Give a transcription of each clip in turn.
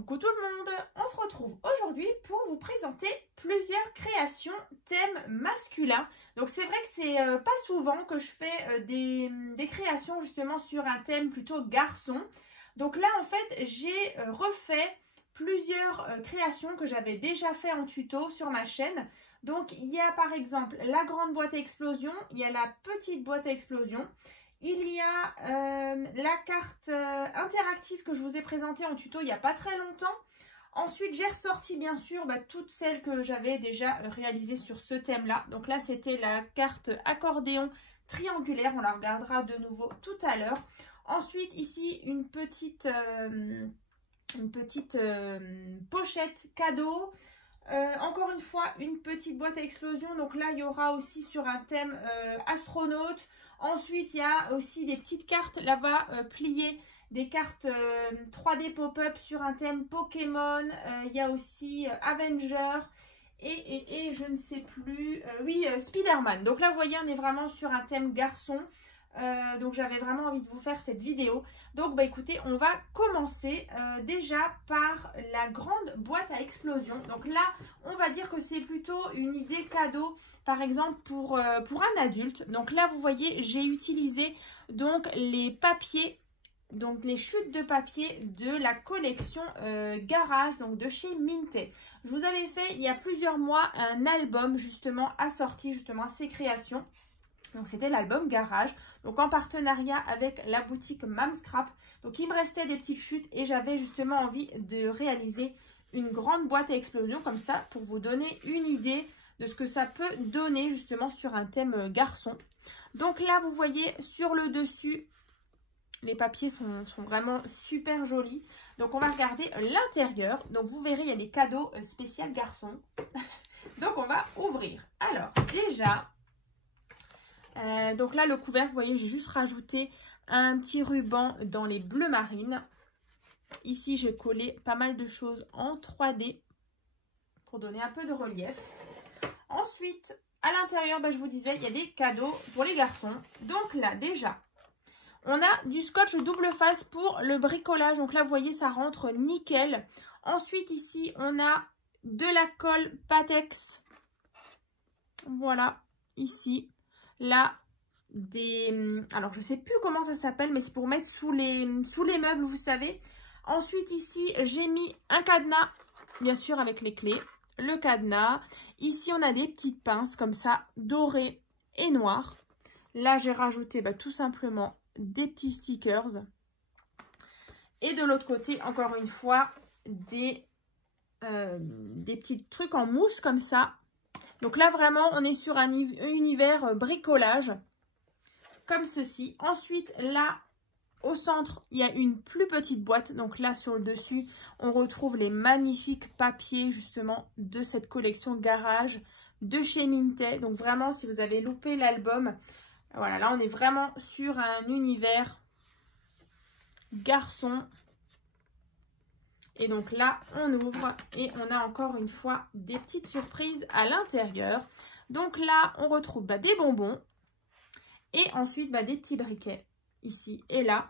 Coucou tout le monde, on se retrouve aujourd'hui pour vous présenter plusieurs créations thème masculin. Donc c'est vrai que c'est pas souvent que je fais des créations justement sur un thème plutôt garçon. Donc là en fait j'ai refait plusieurs créations que j'avais déjà fait en tuto sur ma chaîne. Donc il y a par exemple la grande boîte à explosion, il y a la petite boîte à explosion. Il y a la carte interactive que je vous ai présentée en tuto il n'y a pas très longtemps. Ensuite, j'ai ressorti bien sûr toutes celles que j'avais déjà réalisées sur ce thème-là. Donc là, c'était la carte accordéon triangulaire. On la regardera de nouveau tout à l'heure. Ensuite, ici, une petite pochette cadeau. Encore une fois, une petite boîte à explosion. Donc là, il y aura aussi sur un thème astronaute. Ensuite, il y a aussi des petites cartes là-bas pliées, des cartes 3D pop-up sur un thème Pokémon. Il y a aussi Avenger et je ne sais plus, Spider-Man. Donc là, vous voyez, on est vraiment sur un thème garçon. Donc j'avais vraiment envie de vous faire cette vidéo. Donc écoutez, on va commencer déjà par la grande boîte à explosion. Donc là on va dire que c'est plutôt une idée cadeau par exemple pour un adulte. Donc là vous voyez j'ai utilisé donc les papiers, donc les chutes de papier de la collection Garage, donc de chez Minté. Je vous avais fait il y a plusieurs mois un album justement assorti justement à ces créations. Donc c'était l'album Garage, donc en partenariat avec la boutique Mamscrap. Donc il me restait des petites chutes et j'avais justement envie de réaliser une grande boîte à explosion comme ça pour vous donner une idée de ce que ça peut donner justement sur un thème garçon. Donc là vous voyez sur le dessus, les papiers sont vraiment super jolis. Donc on va regarder l'intérieur. Donc vous verrez il y a des cadeaux spéciaux garçons. Donc on va ouvrir. Alors déjà... donc là le couvercle, vous voyez j'ai juste rajouté un petit ruban dans les bleus marines. Ici j'ai collé pas mal de choses en 3D pour donner un peu de relief. Ensuite à l'intérieur je vous disais il y a des cadeaux pour les garçons. Donc là déjà on a du scotch double face pour le bricolage. Donc là vous voyez ça rentre nickel. Ensuite ici on a de la colle Patex. Voilà ici. Là, alors je sais plus comment ça s'appelle, mais c'est pour mettre sous les meubles, vous savez. Ensuite, ici, j'ai mis un cadenas, bien sûr, avec les clés. Le cadenas. Ici, on a des petites pinces comme ça, dorées et noires. Là, j'ai rajouté tout simplement des petits stickers. Et de l'autre côté, encore une fois, des petits trucs en mousse comme ça. Donc là, vraiment, on est sur un univers bricolage, comme ceci. Ensuite, là, au centre, il y a une plus petite boîte. Donc là, sur le dessus, on retrouve les magnifiques papiers, justement, de cette collection Garage de chez Minté. Donc vraiment, si vous avez loupé l'album, voilà, là, on est vraiment sur un univers garçon. Et donc là, on ouvre et on a encore une fois des petites surprises à l'intérieur. Donc là, on retrouve des bonbons et ensuite des petits briquets ici et là.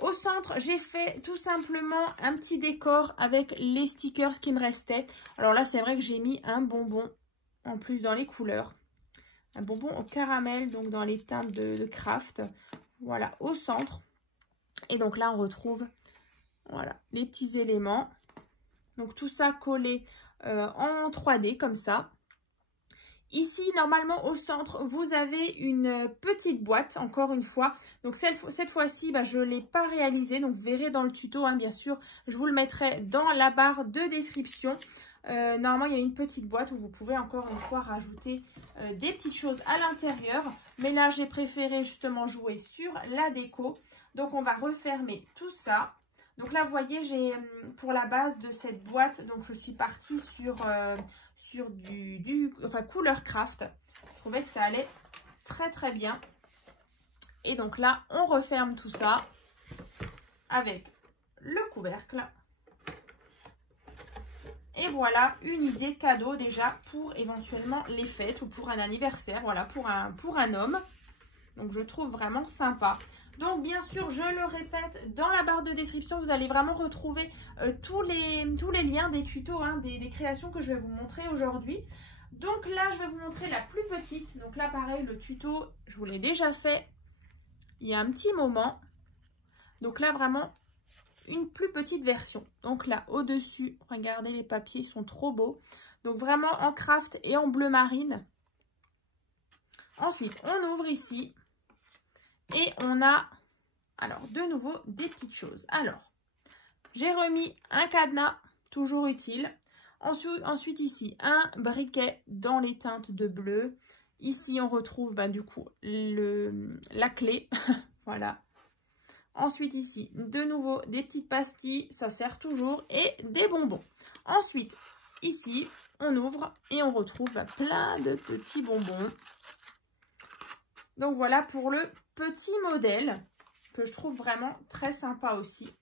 Au centre, j'ai fait tout simplement un petit décor avec les stickers qui me restaient. Alors là, c'est vrai que j'ai mis un bonbon en plus dans les couleurs. Un bonbon au caramel, donc dans les teintes de Craft. Voilà, au centre. Et donc là, on retrouve... Voilà, les petits éléments. Donc tout ça collé en 3D comme ça. Ici, normalement, au centre, vous avez une petite boîte, encore une fois. Donc cette fois-ci, je ne l'ai pas réalisée. Donc vous verrez dans le tuto, hein, bien sûr. Je vous le mettrai dans la barre de description. Normalement, il y a une petite boîte où vous pouvez encore une fois rajouter des petites choses à l'intérieur. Mais là, j'ai préféré justement jouer sur la déco. Donc on va refermer tout ça. Donc là, vous voyez, j'ai pour la base de cette boîte, donc je suis partie sur couleur craft. Je trouvais que ça allait très très bien. Et donc là, on referme tout ça avec le couvercle. Et voilà une idée cadeau déjà pour éventuellement les fêtes ou pour un anniversaire, voilà, pour un homme. Donc je trouve vraiment sympa. Donc bien sûr, je le répète, dans la barre de description, vous allez vraiment retrouver tous les liens des tutos, hein, des créations que je vais vous montrer aujourd'hui. Donc là, je vais vous montrer la plus petite. Donc là, pareil, le tuto, je vous l'ai déjà fait il y a un petit moment. Donc là, vraiment, une plus petite version. Donc là, au-dessus, regardez, les papiers sont trop beaux. Donc vraiment en craft et en bleu marine. Ensuite, on ouvre ici. Et on a, alors, de nouveau, des petites choses. Alors, j'ai remis un cadenas, toujours utile. Ensuite, ici, un briquet dans les teintes de bleu. Ici, on retrouve, du coup, la clé. Voilà. Ensuite, ici, de nouveau, des petites pastilles. Ça sert toujours. Et des bonbons. Ensuite, ici, on ouvre et on retrouve plein de petits bonbons. Donc, voilà pour le petit modèle que je trouve vraiment très sympa aussi.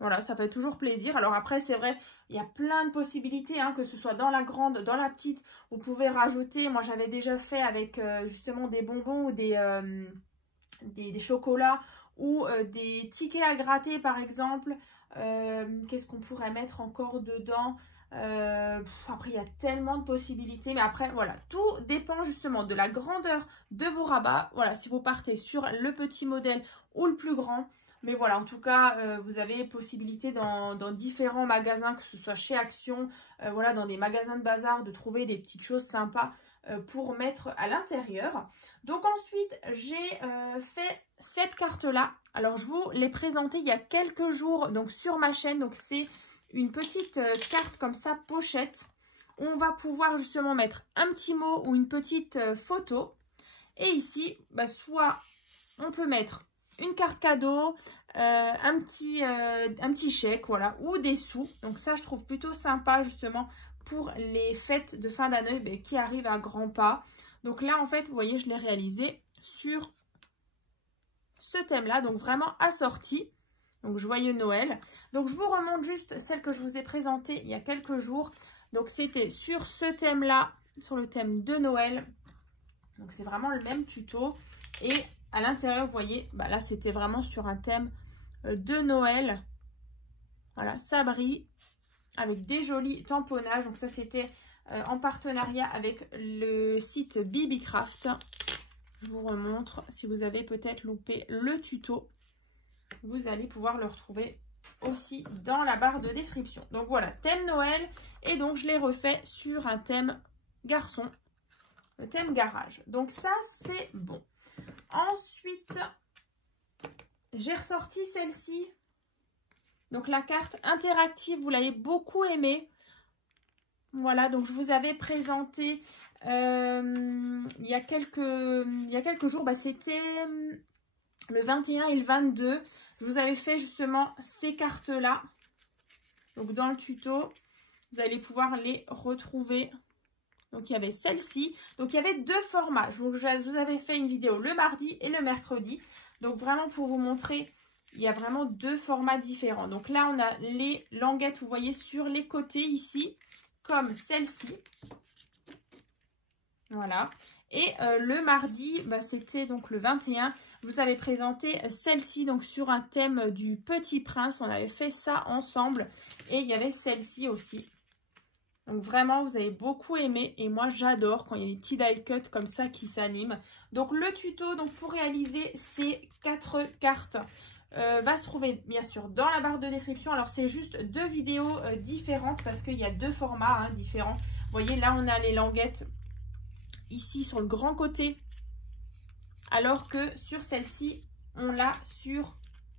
Voilà, ça fait toujours plaisir. Alors après, c'est vrai, il y a plein de possibilités, hein, que ce soit dans la grande, dans la petite. Vous pouvez rajouter, moi j'avais déjà fait avec justement des bonbons ou des chocolats ou des tickets à gratter par exemple. Qu'est-ce qu'on pourrait mettre encore dedans? Après, il y a tellement de possibilités. Mais après, voilà, tout dépend justement de la grandeur de vos rabats. Voilà, si vous partez sur le petit modèle ou le plus grand. Mais voilà, en tout cas, vous avez possibilité dans différents magasins, que ce soit chez Action, voilà, dans des magasins de bazar, de trouver des petites choses sympas pour mettre à l'intérieur. Donc ensuite, j'ai fait cette carte-là. Alors, je vous l'ai présentée il y a quelques jours donc sur ma chaîne. Donc, c'est une petite carte comme ça, pochette. Où on va pouvoir justement mettre un petit mot ou une petite photo. Et ici, soit on peut mettre une carte cadeau, un petit chèque, voilà, ou des sous. Donc ça, je trouve plutôt sympa justement pour les fêtes de fin d'année qui arrivent à grands pas. Donc là, en fait, vous voyez, je l'ai réalisé sur ce thème-là, donc vraiment assorti. Donc joyeux Noël. Donc je vous remonte juste celle que je vous ai présentée il y a quelques jours. Donc c'était sur ce thème-là, sur le thème de Noël. Donc c'est vraiment le même tuto. Et à l'intérieur, vous voyez, là, c'était vraiment sur un thème de Noël. Voilà, ça brille avec des jolis tamponnages. Donc ça, c'était en partenariat avec le site BBcraft. Je vous remontre. Si vous avez peut-être loupé le tuto, vous allez pouvoir le retrouver aussi dans la barre de description. Donc voilà, thème Noël. Et donc, je l'ai refait sur un thème garçon, le thème garage. Donc ça, c'est bon. Ensuite, j'ai ressorti celle-ci. Donc la carte interactive, vous l'avez beaucoup aimée. Voilà, donc je vous avais présenté il y a quelques jours. C'était le 21 et le 22. Je vous avais fait justement ces cartes-là. Donc dans le tuto, vous allez pouvoir les retrouver. Donc, il y avait celle-ci. Donc, il y avait deux formats. Je vous avais fait une vidéo le mardi et le mercredi. Donc, vraiment pour vous montrer, il y a vraiment deux formats différents. Donc, là, on a les languettes, vous voyez, sur les côtés ici, comme celle-ci. Voilà. Et le mardi, c'était donc le 21. Je vous avais présenté celle-ci, donc sur un thème du Petit Prince. On avait fait ça ensemble. Et il y avait celle-ci aussi. Donc vraiment, vous avez beaucoup aimé et moi j'adore quand il y a des petits die cuts comme ça qui s'animent. Donc le tuto pour réaliser ces 4 cartes va se trouver bien sûr dans la barre de description. Alors c'est juste deux vidéos différentes parce qu'il y a deux formats différents. Vous voyez là on a les languettes ici sur le grand côté alors que sur celle-ci on l'a sur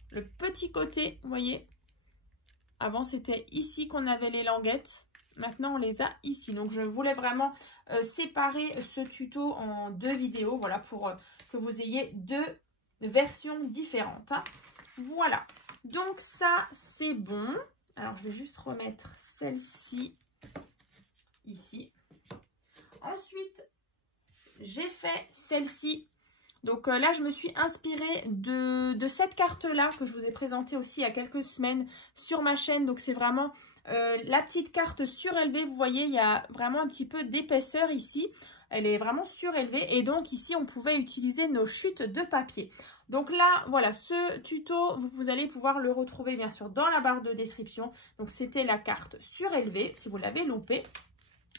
le petit côté. Vous voyez, avant c'était ici qu'on avait les languettes. Maintenant, on les a ici. Donc, je voulais vraiment séparer ce tuto en deux vidéos. Voilà, pour que vous ayez deux versions différentes. Voilà. Donc, ça, c'est bon. Alors, je vais juste remettre celle-ci ici. Ensuite, j'ai fait celle-ci. Donc là, je me suis inspirée de cette carte-là que je vous ai présentée aussi il y a quelques semaines sur ma chaîne. Donc c'est vraiment la petite carte surélevée. Vous voyez, il y a vraiment un petit peu d'épaisseur ici. Elle est vraiment surélevée. Et donc ici, on pouvait utiliser nos chutes de papier. Donc là, voilà, ce tuto, vous allez pouvoir le retrouver bien sûr dans la barre de description. Donc c'était la carte surélevée, si vous l'avez loupé.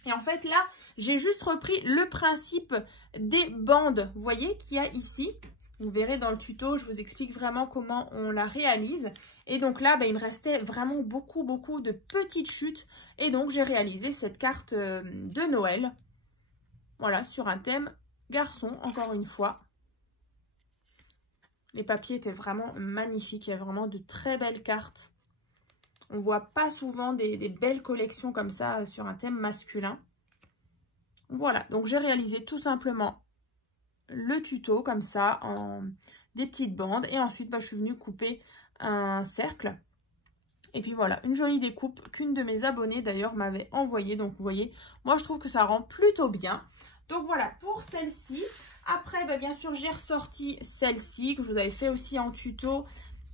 Et en fait là, j'ai juste repris le principe des bandes, vous voyez, qu'il y a ici. Vous verrez dans le tuto, je vous explique vraiment comment on la réalise. Et donc là, il me restait vraiment beaucoup de petites chutes. Et donc j'ai réalisé cette carte de Noël. Voilà, sur un thème garçon, encore une fois. Les papiers étaient vraiment magnifiques. Il y a vraiment de très belles cartes. On ne voit pas souvent des belles collections comme ça sur un thème masculin. Voilà, donc j'ai réalisé tout simplement le tuto comme ça en des petites bandes. Et ensuite, je suis venue couper un cercle. Et puis voilà, une jolie découpe qu'une de mes abonnées d'ailleurs m'avait envoyée. Donc vous voyez, moi je trouve que ça rend plutôt bien. Donc voilà pour celle-ci. Après, bien sûr, j'ai ressorti celle-ci que je vous avais fait aussi en tuto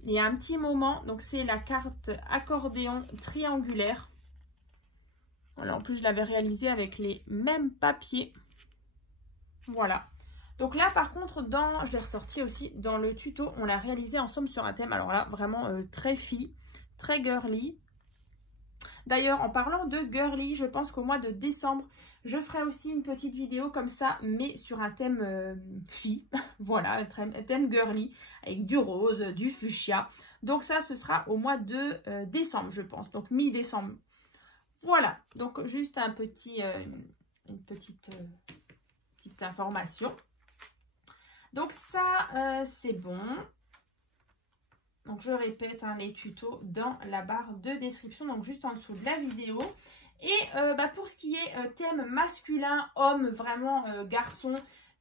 il y a un petit moment. Donc c'est la carte accordéon triangulaire. Voilà, en plus je l'avais réalisée avec les mêmes papiers. Voilà. Donc là par contre, je l'ai ressorti aussi dans le tuto. On l'a réalisé ensemble sur un thème. Alors là, vraiment très fille, très girly. D'ailleurs, en parlant de girly, je pense qu'au mois de décembre, je ferai aussi une petite vidéo comme ça, mais sur un thème fille. Voilà, un thème girly, avec du rose, du fuchsia. Donc ça, ce sera au mois de décembre, je pense. Donc mi-décembre. Voilà, donc juste un une petite information. Donc ça, c'est bon. Donc je répète les tutos dans la barre de description, donc juste en dessous de la vidéo. Et pour ce qui est thème masculin, homme, vraiment garçon,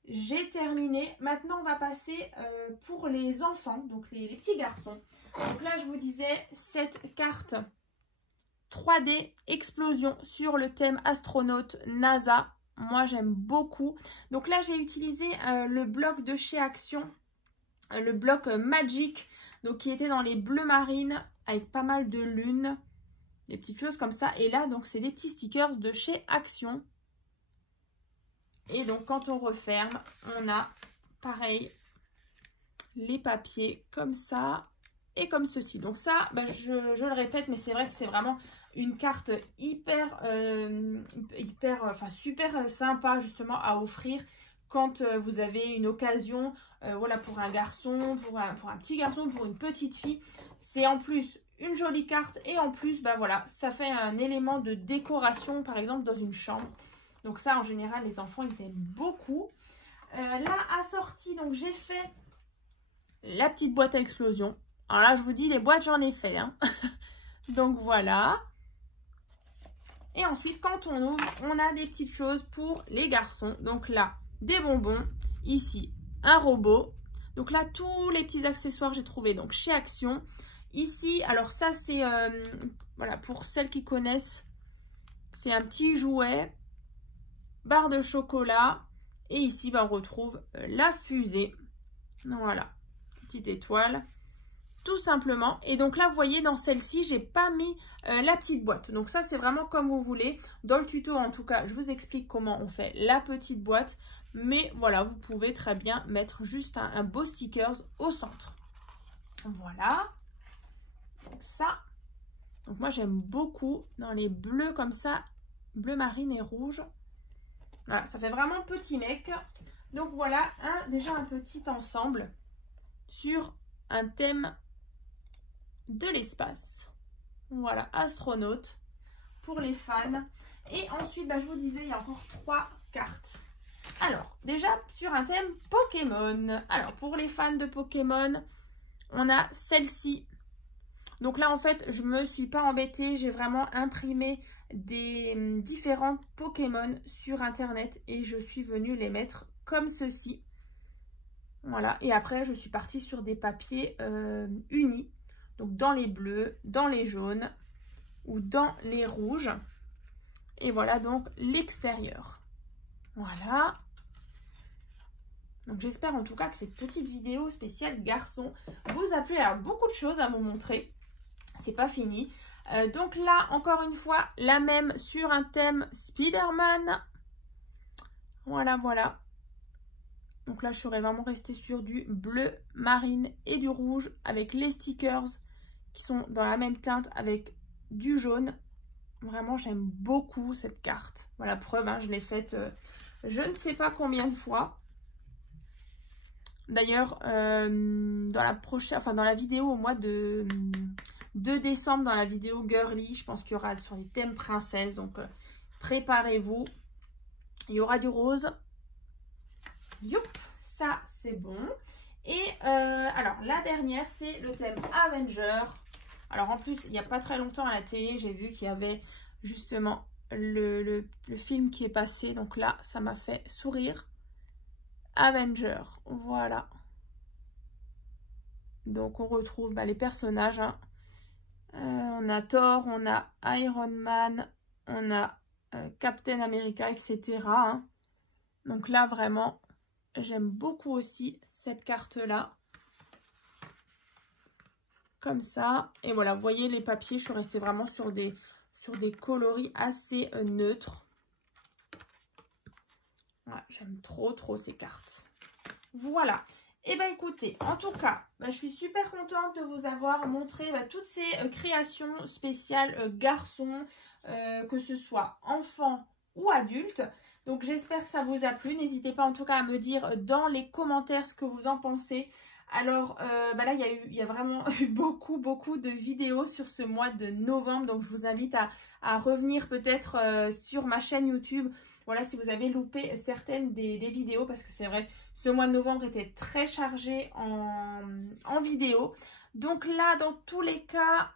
j'ai terminé. Maintenant on va passer pour les enfants, donc les petits garçons. Donc là je vous disais cette carte 3D explosion sur le thème astronaute NASA. Moi j'aime beaucoup. Donc là j'ai utilisé le bloc de chez Action, le bloc Magic. Donc qui était dans les bleus marines avec pas mal de lunes, des petites choses comme ça. Et là donc c'est des petits stickers de chez Action. Et donc quand on referme, on a pareil les papiers comme ça et comme ceci. Donc ça, je le répète, mais c'est vrai que c'est vraiment une carte super sympa justement à offrir quand vous avez une occasion. Voilà, pour un garçon, pour un petit garçon, pour une petite fille. C'est en plus une jolie carte et en plus, voilà, ça fait un élément de décoration, par exemple, dans une chambre. Donc ça, en général, les enfants, ils aiment beaucoup. Là, assorti, donc j'ai fait la petite boîte à explosion. Alors là, je vous dis, les boîtes, j'en ai fait. Hein. Donc voilà. Et ensuite, quand on ouvre, on a des petites choses pour les garçons. Donc là, des bonbons. Ici, un robot. Donc là, tous les petits accessoires, j'ai trouvé donc chez Action. Ici, alors ça, c'est voilà, pour celles qui connaissent, c'est un petit jouet, barre de chocolat. Et ici, on retrouve la fusée. Voilà, petite étoile, tout simplement. Et donc là, vous voyez, dans celle-ci, j'ai pas mis la petite boîte. Donc ça, c'est vraiment comme vous voulez. Dans le tuto, en tout cas, je vous explique comment on fait la petite boîte. Mais voilà, vous pouvez très bien mettre juste un beau stickers au centre. Voilà. Donc ça. Donc moi, j'aime beaucoup dans les bleus comme ça. Bleu marine et rouge. Voilà, ça fait vraiment petit mec. Donc voilà, déjà un petit ensemble sur un thème de l'espace. Voilà, astronaute pour les fans. Et ensuite, je vous disais, il y a encore 3 cartes. Alors, déjà sur un thème Pokémon. Alors, pour les fans de Pokémon, on a celle-ci. Donc là, en fait, je me suis pas embêtée. J'ai vraiment imprimé des différents Pokémon sur Internet et je suis venue les mettre comme ceci. Voilà. Et après, je suis partie sur des papiers unis. Donc, dans les bleus, dans les jaunes ou dans les rouges. Et voilà donc l'extérieur. Voilà. Donc j'espère en tout cas que cette petite vidéo spéciale garçon vous a plu. Alors beaucoup de choses à vous montrer. C'est pas fini. Donc là, encore une fois, la même sur un thème Spider-Man. Voilà, voilà. Donc là, je serais vraiment restée sur du bleu marine et du rouge avec les stickers qui sont dans la même teinte avec du jaune. Vraiment, j'aime beaucoup cette carte. Voilà, preuve, hein, je l'ai faite je ne sais pas combien de fois. D'ailleurs, dans la vidéo au mois de 2 décembre, dans la vidéo Girly, je pense qu'il y aura sur les thèmes princesses. Donc, préparez-vous. Il y aura du rose. Youp, ça c'est bon. Et alors la dernière c'est le thème Avenger. Alors en plus il n'y a pas très longtemps à la télé j'ai vu qu'il y avait justement le film qui est passé. Donc là ça m'a fait sourire. Avenger, voilà. Donc on retrouve les personnages. Hein. On a Thor, on a Iron Man, on a Captain America, etc. Hein. Donc là vraiment... J'aime beaucoup aussi cette carte-là. Comme ça. Et voilà, vous voyez les papiers, je suis restée vraiment sur des coloris assez neutres. Voilà, j'aime trop ces cartes. Voilà. Et bien écoutez, en tout cas, je suis super contente de vous avoir montré toutes ces créations spéciales garçons, que ce soit enfants ou adultes. Donc j'espère que ça vous a plu. N'hésitez pas en tout cas à me dire dans les commentaires ce que vous en pensez. Alors là il y a vraiment eu beaucoup de vidéos sur ce mois de novembre. Donc je vous invite à revenir peut-être sur ma chaîne YouTube. Voilà, si vous avez loupé certaines des vidéos, parce que c'est vrai, ce mois de novembre était très chargé en vidéos. Donc là, dans tous les cas...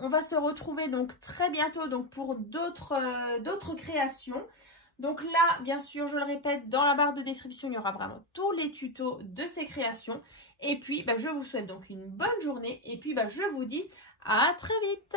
on va se retrouver donc très bientôt donc pour d'autres créations. Donc là, bien sûr, je le répète, dans la barre de description, il y aura vraiment tous les tutos de ces créations. Et puis, je vous souhaite donc une bonne journée. Et puis, je vous dis à très vite.